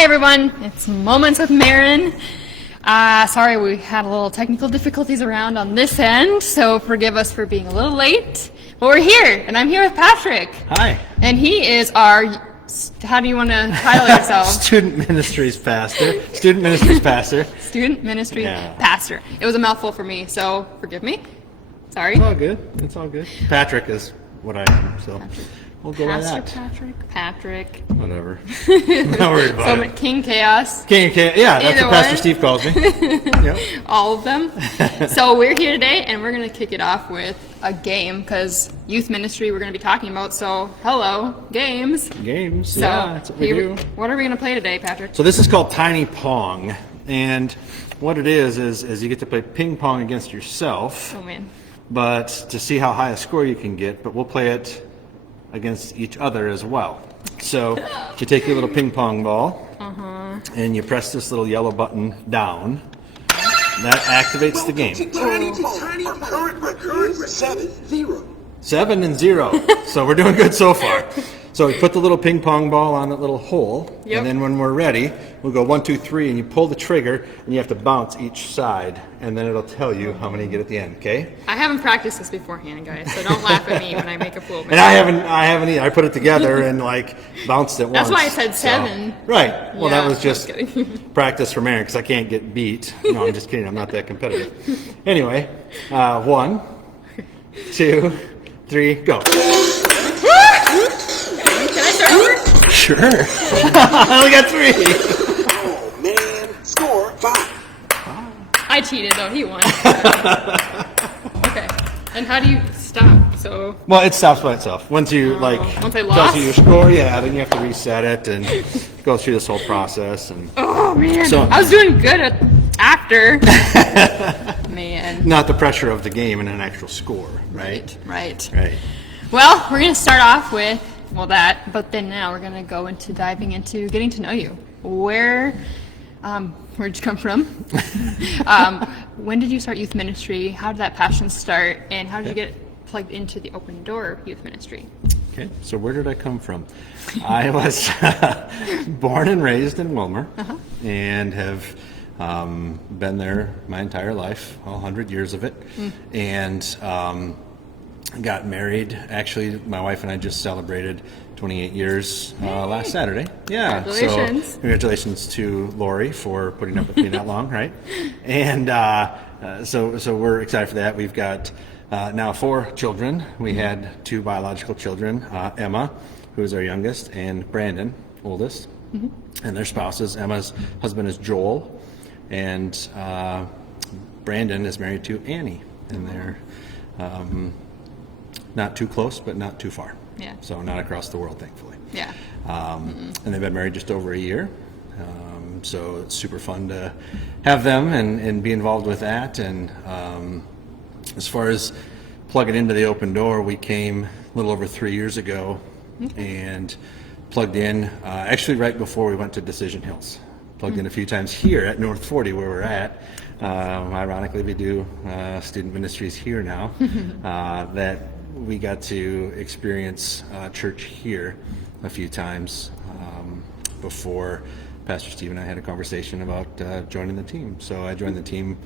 Hi everyone, it's Moments with Marin. Sorry we had a little technical difficulties around on this end, so forgive us for being a little late. But we're here, and I'm here with Patrick. Hi. And he is our, how do you want to title yourself? Student Ministries Pastor. Student Ministries Pastor. Student Ministry Pastor. It was a mouthful for me, so forgive me. Sorry. It's all good. It's all good. Patrick is what I am, so Patrick. we'll go by Pastor that. Patrick. Whatever. Not worried about So it. King Chaos. King, yeah, that's Either what Pastor one. Steve calls me. Yep. All of them. So we're here today, and we're going to kick it off with a game, because youth ministry we're going to be talking about. So, hello, games. Games, So yeah, that's what we do. What are we going to play today, Patrick? So this is called Tiny Pong, and what it is you get to play ping pong against yourself, Oh, man. but to see how high a score you can get, but we'll play it against each other as well. So you take your little ping pong ball, and you press this little yellow button down. That activates the game. Our current record is 7-0. 7-0. So we're doing good so far. So we put the little ping pong ball on that little hole, Yep. and then when we're ready, we'll go 1, 2, 3, and you pull the trigger, and you have to bounce each side, and then it'll tell you how many you get at the end. Okay? I haven't practiced this beforehand, guys, so don't laugh at me when I make a fool of And myself. I haven't either. I put it together and bounced it once. That's why I said So- 7. Right. Well, Yeah, that was just I'm kidding. practice from Marin because I can't get beat. No, I'm just kidding. I'm not that competitive. Anyway, 1, 2, 3, go. Can I start over? Sure. I only got 3. Oh, man. Score 5. I cheated, though. He won. Okay. And how do you stop? So, Well, it stops by itself. Once you once I tells lost? you your score, yeah, then you have to reset it and go through this whole process. And oh, man. So- I was doing good after. Man. not the pressure of the game and an actual score, right? Right. Right. Well, we're going to start off with, but then now we're going to go into diving into getting to know you. Where'd you come from? When did you start youth ministry? How did that passion start? And how did you get plugged into the Open Door Youth Ministry? Okay, so where did I come from? I was born and raised in Wilmer, and have been there my entire life, all 100 years of it, and got married. Actually, my wife and I just celebrated 28 years last Saturday. Yeah, Congratulations. so congratulations to Lori for putting up with me that long, right? And so we're excited for that. We've got now 4 children. We had 2 biological children, Emma, who is our youngest, and Brandon, oldest, and their spouses. Emma's husband is Joel, and Brandon is married to Annie, and they're not too close, but not too far. Yeah. So not across the world, thankfully. Yeah. And they've been married just over a year. So it's super fun to have them and be involved with that. And as far as plugging into the Open Door, we came a little over 3 years ago and plugged in actually right before we went to Decision Hills. Plugged in a few times here at North 40 where we're at. Ironically, we do student ministries here now. That we got to experience church here a few times before Pastor Steve and I had a conversation about joining the team. So I joined the team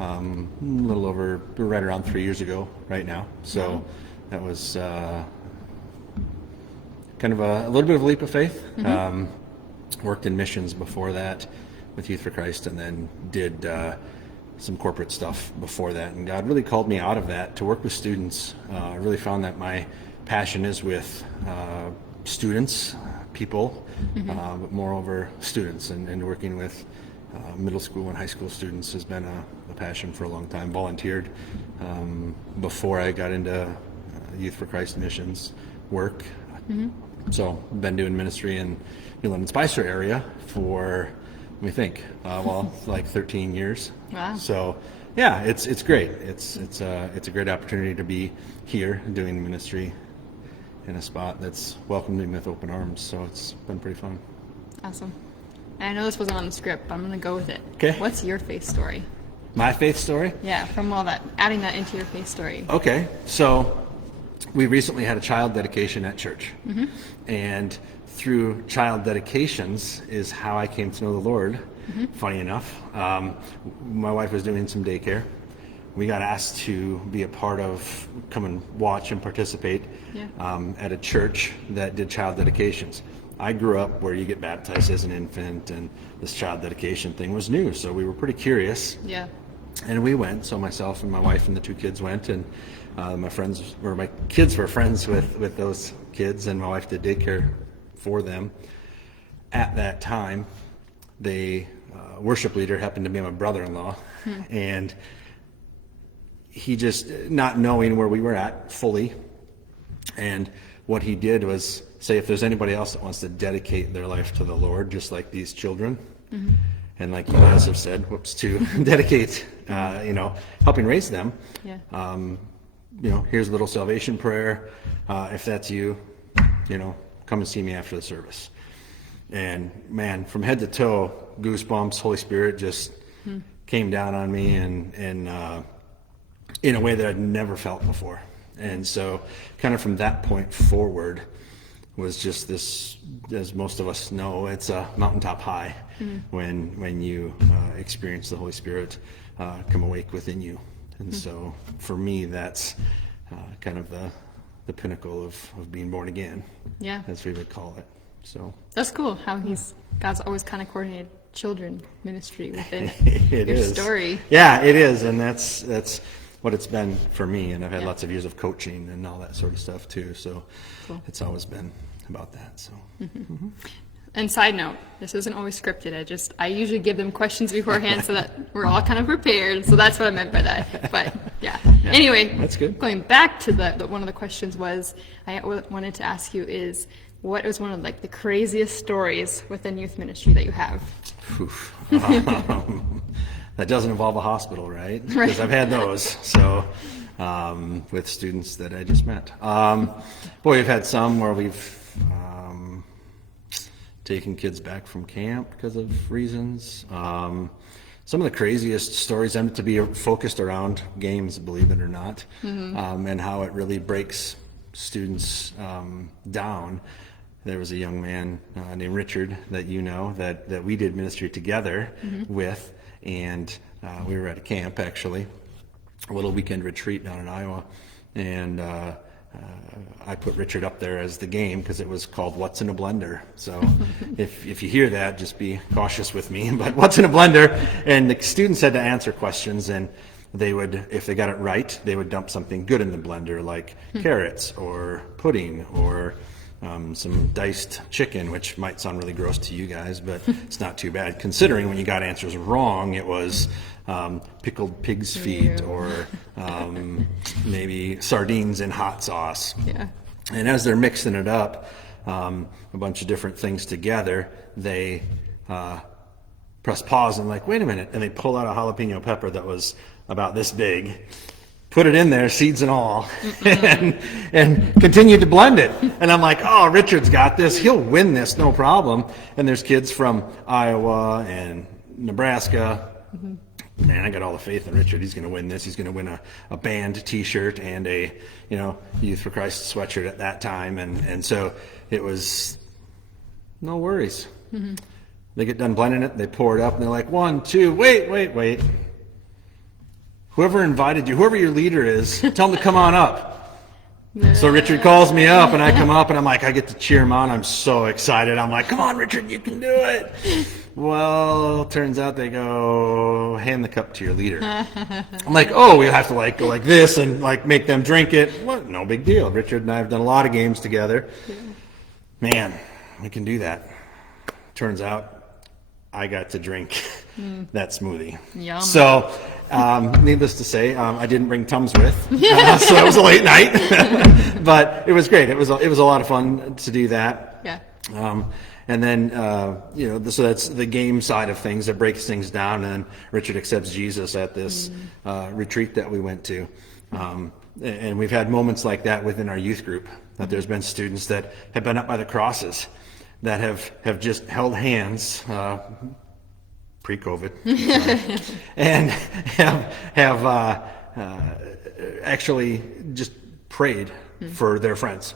a little over, right around 3 years ago right now. So that was kind of a little bit of a leap of faith. Worked in missions before that with Youth for Christ, and then did some corporate stuff before that, and God really called me out of that to work with students. I really found that my passion is with students, people, but moreover students, and working with middle school and high school students has been a passion for a long time. Volunteered before I got into Youth for Christ missions work. So been doing ministry in New London Spicer area for, let me think, like 13 years. Wow. So yeah, it's great. It's a great opportunity to be here doing ministry in a spot that's welcomed me with open arms. So it's been pretty fun. Awesome. And I know this wasn't on the script, but I'm going to go with it. Okay. What's your faith story? My faith story? Yeah, from all that, adding that into your faith story. Okay, so we recently had a child dedication at church. And through child dedications is how I came to know the Lord, funny enough. My wife was doing some daycare. We got asked to be a part of, come and watch and participate at a church that did child dedications. I grew up where you get baptized as an infant, and this child dedication thing was new, so we were pretty curious. Yeah. And we went, so myself and my wife and the 2 kids went, and my kids were friends with those kids, and my wife did daycare for them. At that time, the worship leader happened to be my brother-in-law, and he just, not knowing where we were at fully, and what he did was say, if there's anybody else that wants to dedicate their life to the Lord, just like these children, and like you guys have said, to dedicate, helping raise them, here's a little salvation prayer. If that's you, come and see me after the service. And man, from head to toe, goosebumps, Holy Spirit just came down on me, and in a way that I'd never felt before. And so kind of from that point forward was just this, as most of us know, it's a mountaintop high when you experience the Holy Spirit come awake within you. And so for me, that's kind of the pinnacle of being born again, as we would call it. So that's cool how God's always kind of coordinated children ministry within your story. Yeah, it is, and that's what it's been for me, and I've had lots of years of coaching and all that sort of stuff too, so it's always been about that. So And side note, this isn't always scripted. I usually give them questions beforehand so that we're all kind of prepared, so that's what I meant by that. But anyway, that's good. Going back to the one of the questions I wanted to ask you is, what is one of the craziest stories within youth ministry that you have? That doesn't involve a hospital, right? Because I've had those. So with students that I just met. We've had some where we've taken kids back from camp because of reasons. Some of the craziest stories tend to be focused around games, believe it or not, and how it really breaks students down. There was a young man named Richard that that we did ministry together with, and we were at a camp, actually, a little weekend retreat down in Iowa, and I put Richard up there as the game because it was called What's in a Blender. So if you hear that, just be cautious with me. But What's in a Blender? And the students had to answer questions, and they would, if they got it right, they would dump something good in the blender, like carrots or pudding or some diced chicken, which might sound really gross to you guys, but it's not too bad considering when you got answers wrong. It was pickled pig's feet or maybe sardines in hot sauce. Yeah. And as they're mixing it up, a bunch of different things together, they press pause and like, wait a minute, and they pull out a jalapeno pepper that was about this big, put it in there, seeds and all, and continued to blend it. And I'm like, oh, Richard's got this. He'll win this, no problem. And there's kids from Iowa and Nebraska. Man, I got all the faith in Richard. He's going to win this. He's going to win a band T-shirt and a, Youth for Christ sweatshirt at that time. And so it was no worries. They get done blending it. They pour it up, and they're like, 1, 2, wait. Whoever invited you, whoever your leader is, tell them to come on up. So Richard calls me up, and I come up, and I'm like, I get to cheer him on. I'm so excited. I'm like, come on, Richard, you can do it. Well, turns out they go, hand the cup to your leader. I'm like, oh, we have to go like this and make them drink it. What? No big deal. Richard and I have done a lot of games together. Man, we can do that. Turns out I got to drink that smoothie. Yum. So, needless to say, I didn't bring Tums with, so it was a late night. But it was great. It was a lot of fun to do that. Yeah. And then, so that's the game side of things that breaks things down. And then Richard accepts Jesus at this retreat that we went to. And we've had moments like that within our youth group, that there's been students that have been up by the crosses that have just held hands pre-COVID and have actually just prayed for their friends.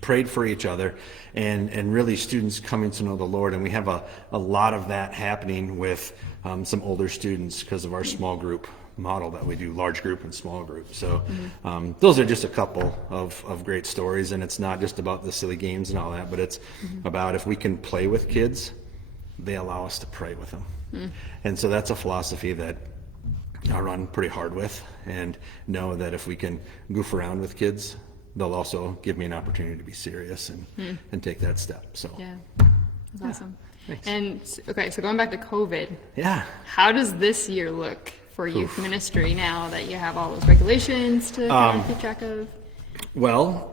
Prayed for each other, and really students coming to know the Lord. And we have a lot of that happening with some older students because of our small group model that we do, large group and small group. So those are just a couple of great stories, and it's not just about the silly games and all that, but it's about if we can play with kids, they allow us to pray with them. And so that's a philosophy that I run pretty hard with, and know that if we can goof around with kids, they'll also give me an opportunity to be serious and take that step. So Yeah, that's awesome. Thanks. And okay, so going back to COVID, yeah. how does this year look for youth ministry now that you have all those regulations to kind of keep track of? Well,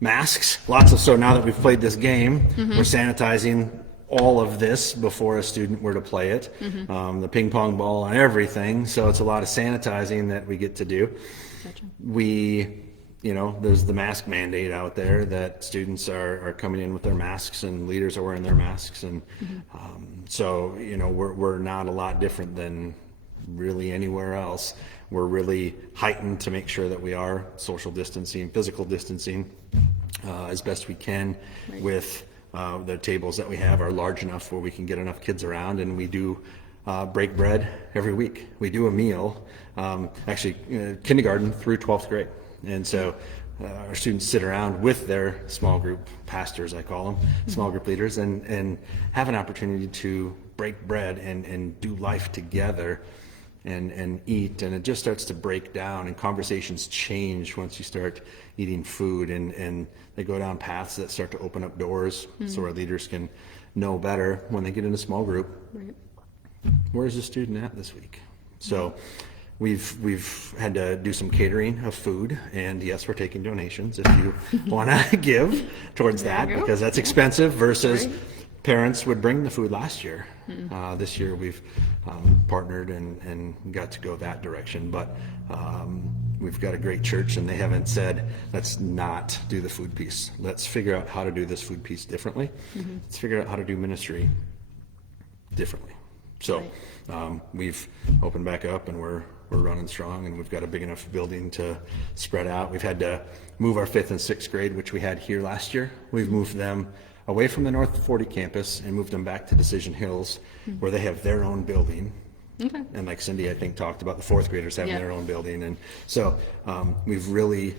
masks, lots of, so now that we've played this game, we're sanitizing all of this before a student were to play it. The ping pong ball and everything, so it's a lot of sanitizing that we get to do. Gotcha. There's the mask mandate out there that students are coming in with their masks, and leaders are wearing their masks, and so we're not a lot different than really anywhere else. We're really heightened to make sure that we are social distancing, physical distancing as best we can. With the tables that we have are large enough where we can get enough kids around, and we do break bread every week. We do a meal, actually kindergarten through 12th grade. And so our students sit around with their small group pastors, I call them, small group leaders, and have an opportunity to break bread and do life together and eat. And it just starts to break down, and conversations change once you start eating food, and they go down paths that start to open up doors so our leaders can know better when they get in a small group. Right. Where's the student at this week? So we've had to do some catering of food, and yes, we're taking donations if you want to give towards that, because that's expensive versus parents would bring the food last year. This year we've partnered and got to go that direction, but we've got a great church, and they haven't said, let's not do the food piece. Let's figure out how to do this food piece differently. Let's figure out how to do ministry differently. So we've opened back up, and we're running strong, and we've got a big enough building to spread out. We've had to move our 5th and 6th grade, which we had here last year. We've moved them away from the North 40 campus and moved them back to Decision Hills, where they have their own building. Okay. And like Cindy, I think, talked about the 4th graders having their own building. And so we've really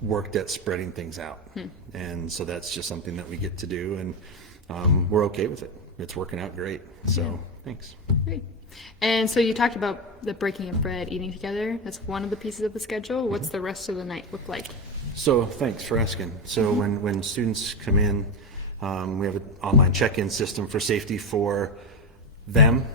worked at spreading things out. And so that's just something that we get to do, and we're okay with it. It's working out great. So thanks. Great. And so you talked about the breaking of bread, eating together. That's one of the pieces of the schedule. What's the rest of the night look like? So thanks for asking. So when students come in, we have an online check-in system for safety for them.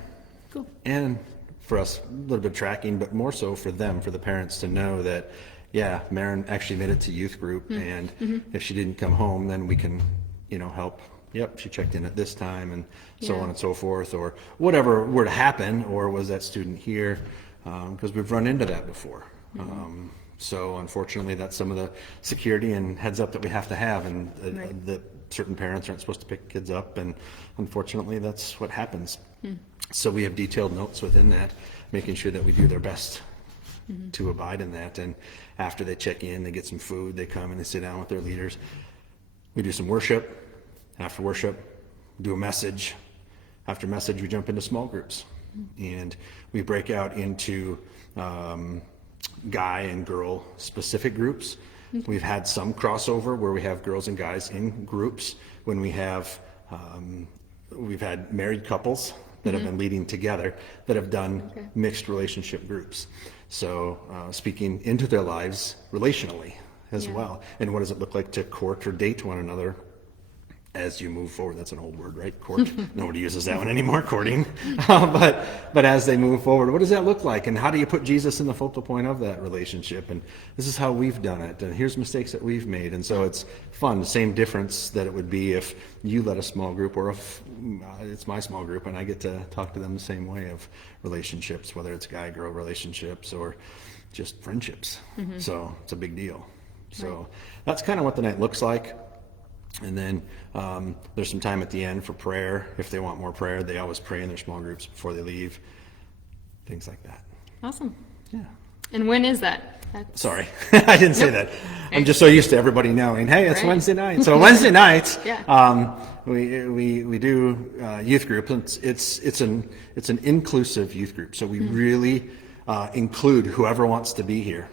Cool. And for us, a little bit of tracking, but more so for them, for the parents to know that, yeah, Marin actually made it to youth group, and if she didn't come home, then we can, help. Yep, she checked in at this time, and so on and so forth, or whatever were to happen, or was that student here? Because we've run into that before. So unfortunately, that's some of the security and heads up that we have to have, and that certain parents aren't supposed to pick kids up, and unfortunately, that's what happens. So we have detailed notes within that, making sure that we do their best to abide in that. And after they check in, they get some food, they come and they sit down with their leaders. We do some worship. After worship, do a message. After message, we jump into small groups, and we break out into guy and girl specific groups. We've had some crossover where we have girls and guys in groups. When we have, we've had married couples that have been leading together that have done mixed relationship groups. So speaking into their lives relationally as well. And what does it look like to court or date one another as you move forward? That's an old word, right? Court. Nobody uses that one anymore, courting. But as they move forward, what does that look like? And how do you put Jesus in the focal point of that relationship? And this is how we've done it. And here's mistakes that we've made. And so it's fun. The same difference that it would be if you led a small group, or if it's my small group and I get to talk to them the same way of relationships, whether it's guy-girl relationships or just friendships. So it's a big deal. So that's kind of what the night looks like. And then there's some time at the end for prayer. If they want more prayer, they always pray in their small groups before they leave. Things like that. Awesome. Yeah. And when is that? Sorry, I didn't say that. I'm just so used to everybody knowing, hey, it's Right. Wednesday night. So Wednesday nights, Yeah. we do youth group. It's an inclusive youth group. So we really include whoever wants to be here.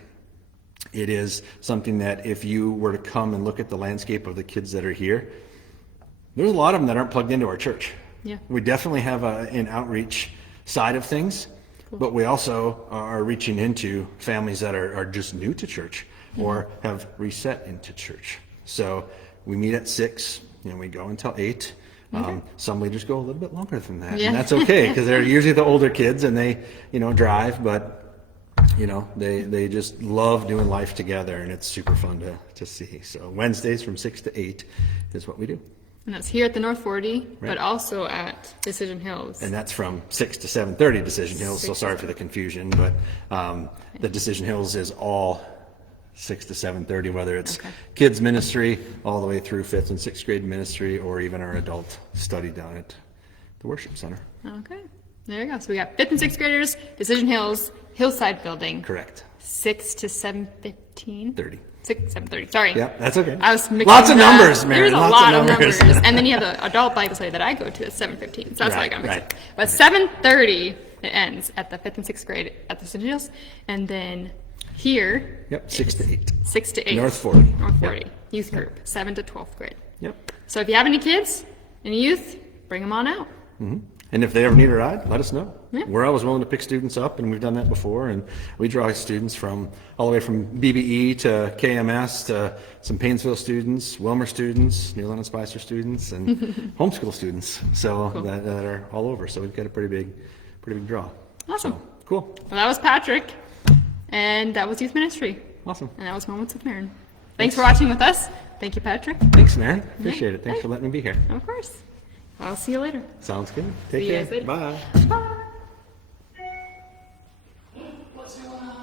It is something that if you were to come and look at the landscape of the kids that are here, there's a lot of them that aren't plugged into our church. Yeah. We definitely have an outreach side of things, but we also are reaching into families that are just new to church or have reset into church. So we meet at 6, and we go until 8. Some leaders go a little bit longer than that, Yeah. and that's okay because they're usually the older kids and they, drive, but they just love doing life together, and it's super fun to see. So Wednesdays from 6 to 8 is what we do. And that's here at the North 40, but Right. also at Decision Hills. And that's from 6 to 7:30 Decision Hills, so 6 to sorry for the confusion, but the Decision Hills is all 6 to 7:30, whether it's Okay. kids ministry all the way through 5th and 6th grade ministry, or even our adult study down at the worship center. Okay, there you go. So we got 5th and 6th graders, Decision Hills, Hillside Building, Correct. 6 to 7:15. 30. 6, 7:30. Sorry. Yeah, that's okay. I was mixing Lots of that. numbers, Marin. There's a Lots lot of of numbers. numbers. And then you have the adult Bible study that I go to at 7:15. So that's why I got mixed Right. up. But 7:30 it ends at the 5th and 6th grade at the Decision Hills, and then here. Yep, 6 to 8. 6 to 8. North 40. North 40. Youth group, 7 to 12th grade. Yep. So if you have any kids, any youth, bring them on out. And if they ever need a ride, let us know. Yeah. We're always willing to pick students up, and we've done that before. And we draw students from all the way from BBE to KMS to some Painesville students, Wilmer students, New London Spicer students, and homeschool students. So that are all over. So we've got a pretty big draw. Awesome. So, cool. Well, that was Patrick, and that was youth ministry, Awesome. and that was Moments with Marin. Thanks for watching with us. Thank you, Patrick. Thanks, Marin. Appreciate it. Thanks for letting me be here. Of course. I'll see you later. Sounds good. Take See you care. guys later. Bye. Bye. What's going on?